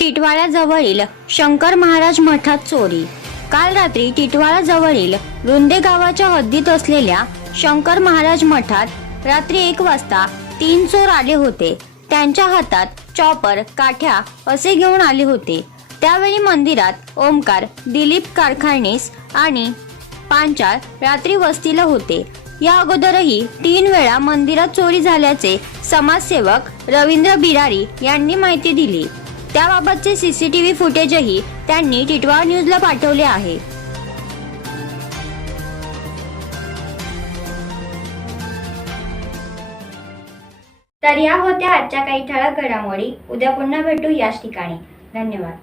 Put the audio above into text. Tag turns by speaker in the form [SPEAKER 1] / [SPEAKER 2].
[SPEAKER 1] टिटवाळ्याजवळील शंकर महाराज मठात चोरी. काल रात्री टिटवाळ्याजवळील रुंदे गावाच्या हद्दीत असलेल्या शंकर महाराज मठात रात्री एक वाजता तीन चोर आले होते. त्यांच्या हातात चॉपर काठ्या असे घेऊन आले होते. त्यावेळी मंदिरात ओमकार दिलीप कारखानीस आणि पांचाळ रात्री वस्तीला होते. या अगोदरही तीन वेळा मंदिरात चोरी झाल्याचे समाजसेवक रवींद्र बिरारी यांनी माहिती दिली. त्याबाबतचे सीसीटीव्ही फुटेजही त्यांनी टिटवाळ न्यूजला पाठवले आहे.
[SPEAKER 2] तर या होत्या आजच्या काही ठळक घडामोडी. उद्या पुन्हा भेटू याच ठिकाणी. धन्यवाद.